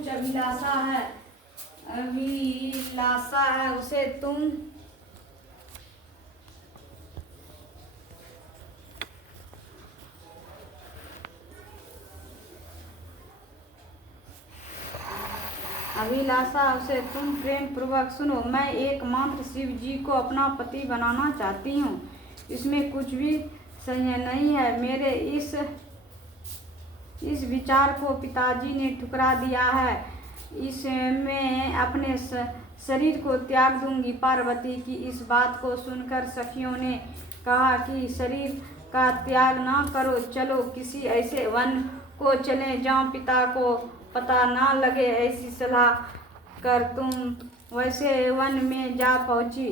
कुछ अभिलाषा है उसे तुम प्रेम पूर्वक सुनो। मैं एकमात्र शिव जी को अपना पति बनाना चाहती हूँ, इसमें कुछ भी सही नहीं है। मेरे इस विचार को पिताजी ने ठुकरा दिया है। इसमें अपने शरीर को त्याग दूंगी। पार्वती की इस बात को सुनकर सखियों ने कहा कि शरीर का त्याग ना करो, चलो किसी ऐसे वन को चलें जहाँ पिता को पता ना लगे। ऐसी सलाह कर तुम वैसे वन में जा पहुंची।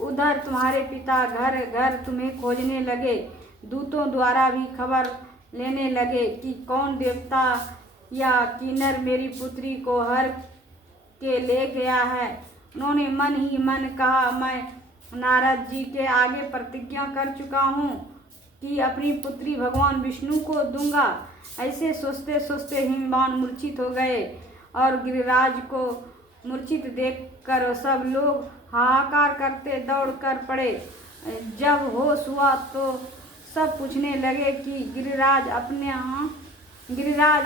उधर तुम्हारे पिता घर घर तुम्हें खोजने लगे। दूतों द्वारा भी खबर लेने लगे कि कौन देवता या किन्नर मेरी पुत्री को हर के ले गया है। उन्होंने मन ही मन कहा, मैं नारद जी के आगे प्रतिज्ञा कर चुका हूँ कि अपनी पुत्री भगवान विष्णु को दूंगा। ऐसे सोचते सोचते हिमवान मूर्छित हो गए और गिरिराज को मूर्छित देखकर सब लोग हाहाकार करते दौड़ कर पड़े। जब होश हुआ तो सब पूछने लगे कि गिरिराज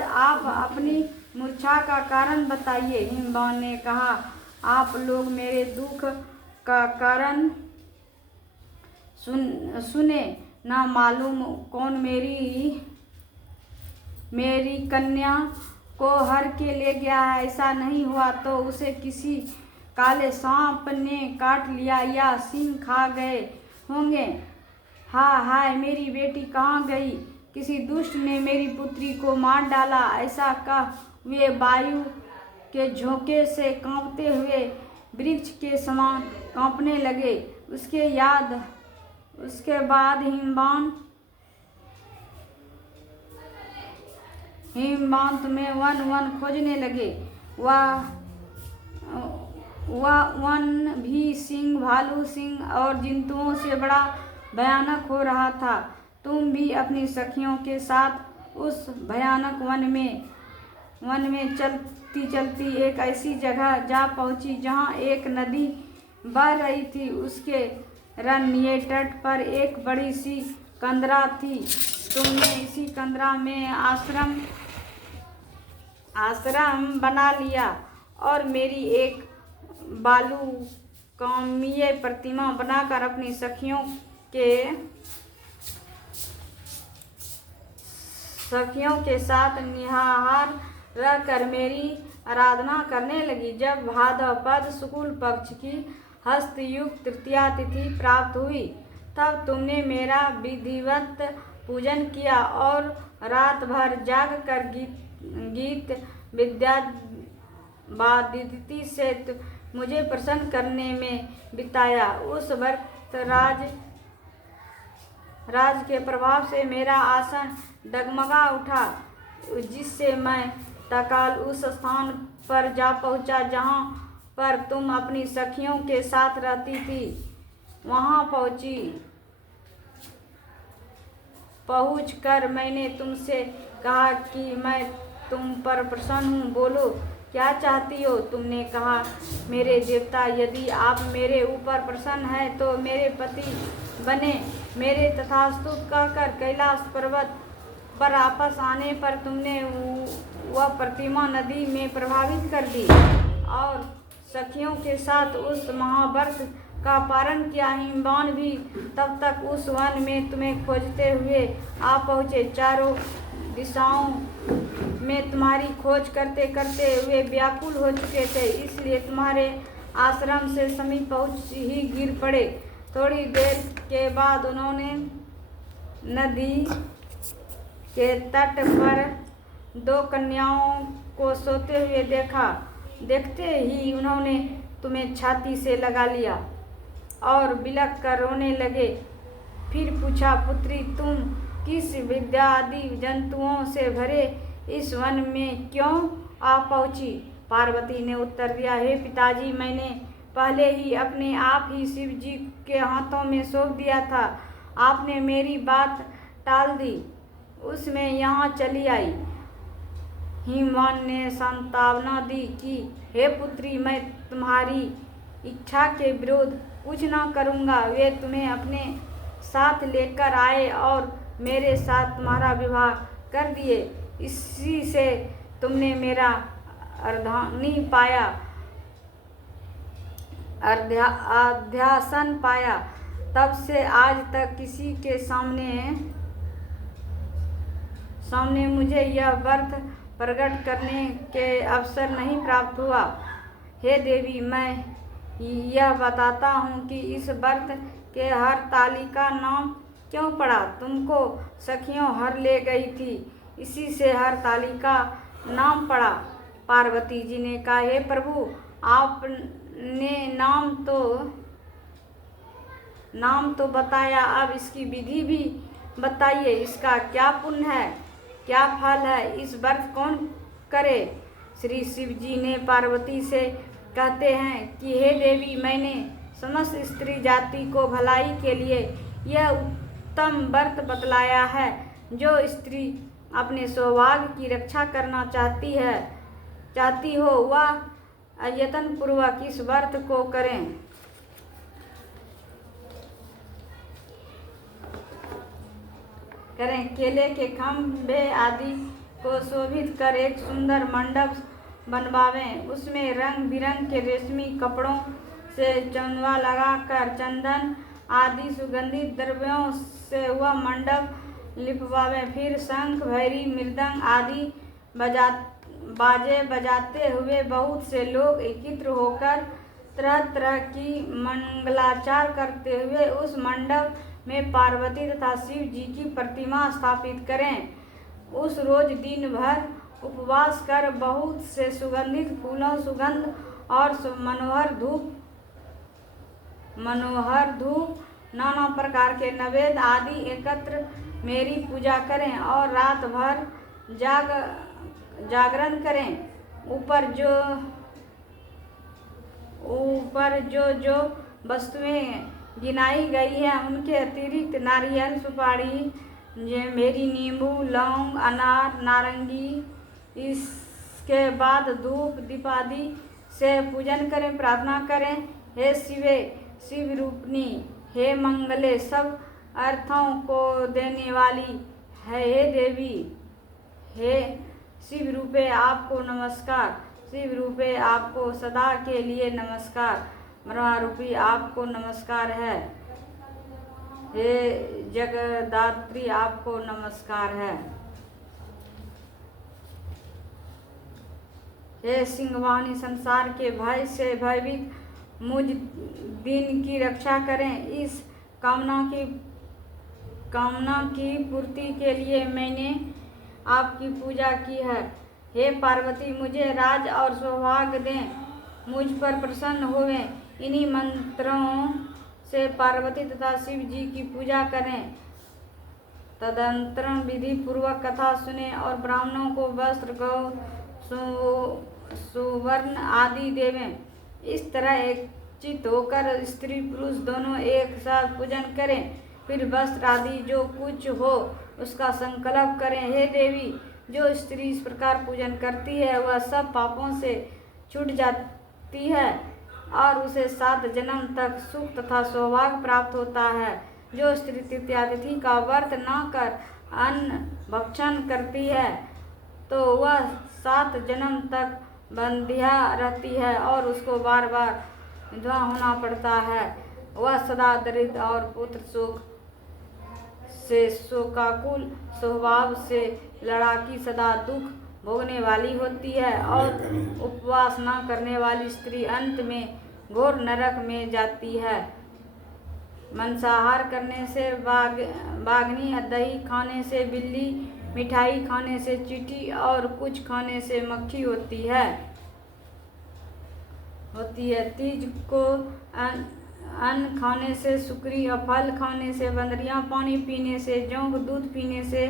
आप अपनी मूर्छा का कारण बताइए। हिमवान ने कहा, आप लोग मेरे दुख का कारण सुने। ना मालूम कौन मेरी कन्या को हर के ले गया है। ऐसा नहीं हुआ तो उसे किसी काले सांप ने काट लिया या सिंह खा गए होंगे। हाय मेरी बेटी कहाँ गई? किसी दुष्ट ने मेरी पुत्री को मार डाला। ऐसा कह वे वायु के झोंके से कांपते हुए वृक्ष के समान कांपने लगे। उसके बाद हिमवान तुम्हें वन खोजने लगे। वह वन भी सिंह, भालू, सिंह और जंतुओं से बड़ा भयानक हो रहा था। तुम भी अपनी सखियों के साथ उस भयानक वन में चलती चलती एक ऐसी जगह जा पहुंची जहां एक नदी बह रही थी। उसके रमणीय तट पर एक बड़ी सी कंदरा थी। तुमने इसी कंदरा में आश्रम बना लिया और मेरी एक बालुकामयी प्रतिमा बनाकर अपनी सखियों के साथ निहार रहकर मेरी आराधना करने लगी। जब भाद्रपद शुक्ल पक्ष की हस्तयुक्त तृतीया तिथि प्राप्त हुई, तब तुमने मेरा विधिवत पूजन किया और रात भर जाग कर गीत विद्या वादिति से मुझे प्रसन्न करने में बिताया। उस वक्त राज के प्रभाव से मेरा आसन डगमगा उठा, जिससे मैं तत्काल उस स्थान पर जा पहुंचा जहां पर तुम अपनी सखियों के साथ रहती थी। वहां पहुँच कर मैंने तुमसे कहा कि मैं तुम पर प्रसन्न हूँ, बोलो क्या चाहती हो? तुमने कहा, मेरे देवता, यदि आप मेरे ऊपर प्रसन्न हैं तो मेरे पति बने। मेरे तथास्तु कहकर कैलाश पर्वत पर वापस आने पर तुमने वह प्रतिमा नदी में प्रभावित कर दी और सखियों के साथ उस महाव्रत का पारण किया। हिमवान भी तब तक उस वन में तुम्हें खोजते हुए आ पहुँचे। चारों दिशाओं में तुम्हारी खोज करते करते वे व्याकुल हो चुके थे, इसलिए तुम्हारे आश्रम से समीप पहुँच ही गिर पड़े। थोड़ी देर के बाद उन्होंने नदी के तट पर दो कन्याओं को सोते हुए देखा। देखते ही उन्होंने तुम्हें छाती से लगा लिया और बिलख कर रोने लगे। फिर पूछा, पुत्री, तुम किस विद्या आदि जंतुओं से भरे इस वन में क्यों आ पहुँची? पार्वती ने उत्तर दिया, हे पिताजी, मैंने पहले ही अपने आप ही शिव जी के हाथों में सौंप दिया था। आपने मेरी बात टाल दी, उसमें यहाँ चली आई। हिमवान ने सांत्वना दी कि हे पुत्री, मैं तुम्हारी इच्छा के विरोध कुछ न करूँगा। वे तुम्हें अपने साथ लेकर आए और मेरे साथ तुम्हारा विवाह कर दिए। इसी से तुमने मेरा आध्यासन पाया। तब से आज तक किसी के सामने मुझे यह व्रत प्रकट करने के अवसर नहीं प्राप्त हुआ। हे देवी, मैं यह बताता हूँ कि इस व्रत के हरताली का नाम क्यों पड़ा। तुमको सखियों हर ले गई थी, इसी से हरताली का नाम पड़ा। पार्वती जी ने कहा, हे प्रभु, आपने नाम तो बताया, अब इसकी विधि भी बताइए। इसका क्या पुण्य है, क्या फल है, इस व्रत कौन करे। श्री शिव जी ने पार्वती से कहते हैं कि हे देवी, मैंने समस्त स्त्री जाति को भलाई के लिए यह उत्तम व्रत बतलाया है। जो स्त्री अपने सौभाग्य की रक्षा करना चाहती हो, वह यत्न पूर्वक इस व्रत को करें। केले के खंभे आदि को शोभित कर एक सुंदर मंडप बनवावें। उसमें रंग बिरंग के रेशमी कपड़ों से चंदवा लगाकर चंदन आदि सुगंधित द्रव्यों से वह मंडप लिपवावें। फिर शंख, भैरी, मृदंग आदि बाजे बजाते हुए बहुत से लोग एकत्र होकर तरह तरह की मंगलाचार करते हुए उस मंडप में पार्वती तथा शिव जी की प्रतिमा स्थापित करें। उस रोज दिन भर उपवास कर बहुत से सुगंधित फूलों, सुगंध और मनोहर धूप, नाना प्रकार के नैवेद्य आदि एकत्र मेरी पूजा करें और रात भर जागरण करें। ऊपर जो वस्तुएं गिनाई गई है उनके अतिरिक्त नारियल, सुपारी, मेरी, नींबू, लौंग, अनार, नारंगी, इसके बाद धूप दीपादि से पूजन करें, प्रार्थना करें। हे शिवे, शिव रूपिणी, हे मंगले, सब अर्थों को देने वाली है, हे देवी, हे शिव रूपे आपको नमस्कार। शिव रूपे आपको सदा के लिए नमस्कार। ब्रह्मा रूपी आपको नमस्कार है। हे जगदात्री आपको नमस्कार है। हे सिंहवाहिनी, संसार के भय से भयभीत मुझ दीन की रक्षा करें। इस कामना की पूर्ति के लिए मैंने आपकी पूजा की है। हे पार्वती, मुझे राज और सौभाग्य दें, मुझ पर प्रसन्न होवें। इन्हीं मंत्रों से पार्वती तथा शिव जी की पूजा करें। तदंतर विधि पूर्वक कथा सुने और ब्राह्मणों को वस्त्र, गौ, सुवर्ण आदि देवें। इस तरह एकचित होकर स्त्री पुरुष दोनों एक साथ पूजन करें। फिर वस्त्र आदि जो कुछ हो उसका संकल्प करें। हे देवी, जो स्त्री इस प्रकार पूजन करती है वह सब पापों से छूट जाती है और उसे 7 जन्म तक सुख तथा सौभाग्य प्राप्त होता है। जो स्त्री तृतीया तिथि का व्रत न कर अन्न भक्षण करती है तो वह 7 जन्म तक बंध्या रहती है और उसको बार बार विधवा होना पड़ता है। वह सदा दरिद्र और पुत्र शोक से शोकाकुल स्वभाव से लड़ाकी, सदा दुख भोगने वाली होती है और उपवास न करने वाली स्त्री अंत में घोर नरक में जाती है। मांसाहार करने से बाघनी, दही खाने से बिल्ली, मिठाई खाने से चींटी और कुछ खाने से मक्खी होती है। तीज को अन्न खाने से सुकरी, और फल खाने से बंदरियां, पानी पीने से जोंक, दूध पीने से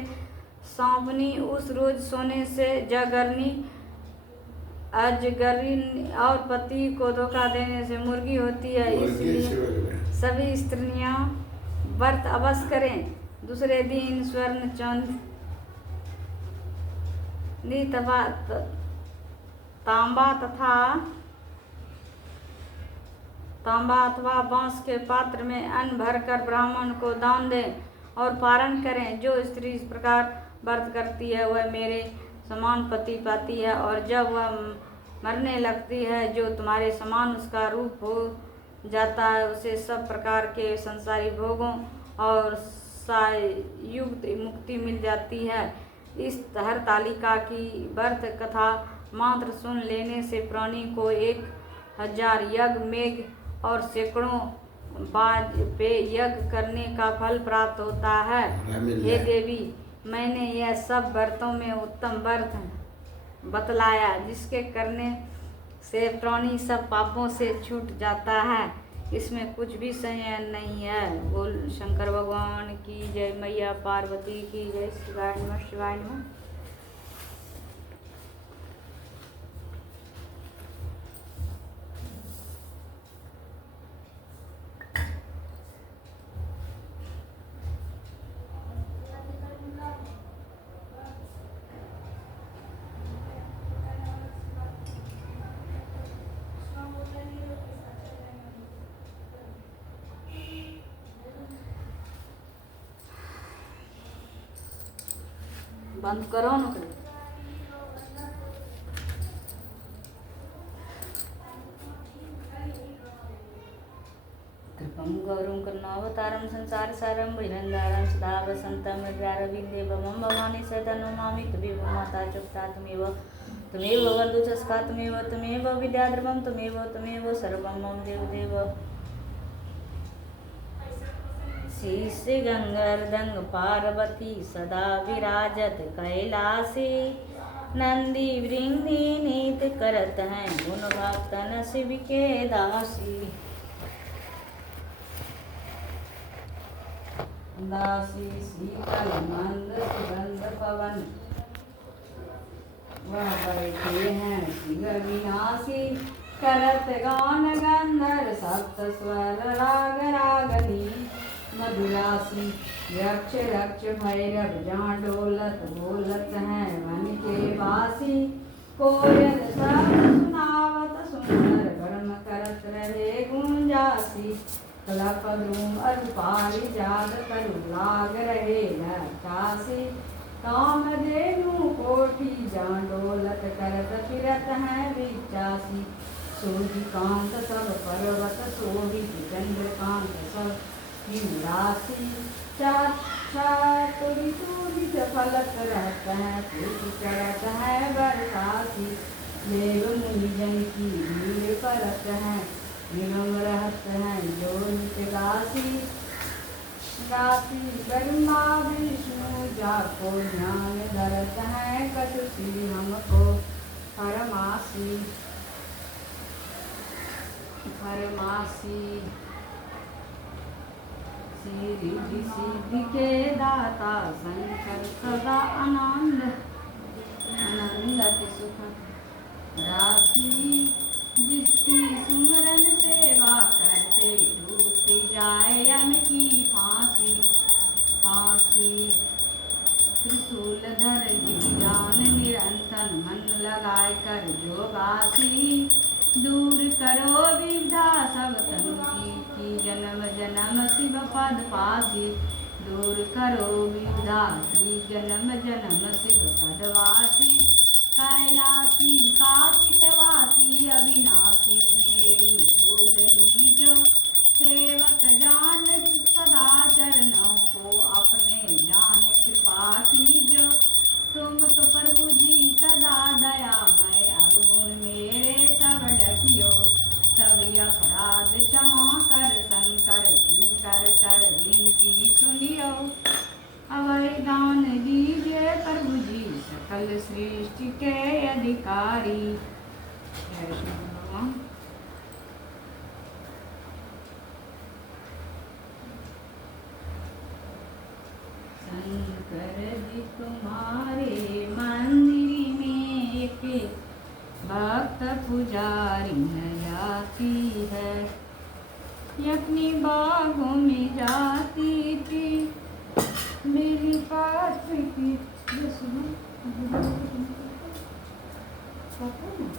सांपनी, उस रोज सोने से जागरनी, अजगरी और पति को धोखा देने से मुर्गी होती है। इसलिए सभी स्त्रियां व्रत अवश्य करें। दूसरे दिन स्वर्ण तांबा अथवा बांस के पात्र में अन्न भरकर ब्राह्मण को दान दें और पारण करें। जो स्त्री इस प्रकार व्रत करती है वह मेरे समान पति पाती है, और जब वह मरने लगती है जो तुम्हारे समान उसका रूप हो जाता है, उसे सब प्रकार के संसारी भोगों और सायुक्त मुक्ति मिल जाती है। इस हरतालिका की व्रत कथा मात्र सुन लेने से प्राणी को 1000 यज्ञ मेघ और सैकड़ों बाज पे यज्ञ करने का फल प्राप्त होता है। हे देवी, मैंने यह सब व्रतों में उत्तम व्रत बतलाया जिसके करने से प्राणी सब पापों से छूट जाता है। इसमें कुछ भी संशय नहीं है। बोल शंकर भगवान की जय, मैया पार्वती की जय। शिवाय नमः, शिवाय नमः। बंद करो न करो। कृपं गौरं करुणावतारं संसार सारं भैरंगारं सदा वसन्तं हृदयारविन्दे भवं भवानी सदा नमामि। त्वमेव माता चुक्ता त्वमेव बन्धुसस्का त्वमेव विद्याद्रवं त्वमेव सर्वं मम देवदेव। शीश गंगर्दंग पार्वती सदा विराजत कैलासी। नंदी वृंदी नीत करत हैं गुण भक्तन शिव के दासी। दासी शीतल मंद सुगंध पवन, वह बैठे हैं शिव विनाशी। करत गान गंधर सप्त स्वर राग रागनी। मधुरासी यक्ष रक्ष भैरव जहाँ डोलत बोलत हैं मन के वासी। कोयल सब सुनावत सुंदर कर्म करत रहे गुंजासी। कलप धूम अरु पारिजात करु लाग रहे लचासी। कामधेनु कोटि जहाँ डोलत करत फिरत हैं बिचासी। सूर्यकांत सब पर्वत शोभित चंद्रकांत सब राशि। तुरित फलक रहत है पुष्प चढ़त है बरसासी। देव मुनि जन की भीड़ परत है निगम रहत है जो नित गासी। ब्रह्मा विष्णु जाको ध्यान धरत है कटुसी हमको फरमासी। रिद्धि सिद्धि के दाता शंकर सदा आनंदत सुख राशि। जिसकी सुमरन सेवा करते टूट जाए यम की फांसी। त्रिशूल धर ज्ञान निरंतर मन लगाए कर जोगासी। दूर करो विद्या सब तनु की जन्म जन्म शिव पद पासी। दूर करो विद्या की जन्म जन्म शिव पद वासी। कैलासी कार्तिक वासी अविनाशी मेरी सूदनी जो। सेवक जान सदा चरणों को अपने जान कृपा कीजो। तुम तो प्रभु जी सदा दयामय अवगुण मेरे सब ढकियो। सब अपराध क्षमा कर शंकर कर विनती सुनियो। अभय दान दीजिए प्रभु जी सकल सृष्टि के अधिकारी। जय श्री भगवान। शंकर जी तुम्हारे मंदिर में एक भक्त पुजारी जाती है। अपनी बागों में जाती थी मेरी पात्र की पता है ना?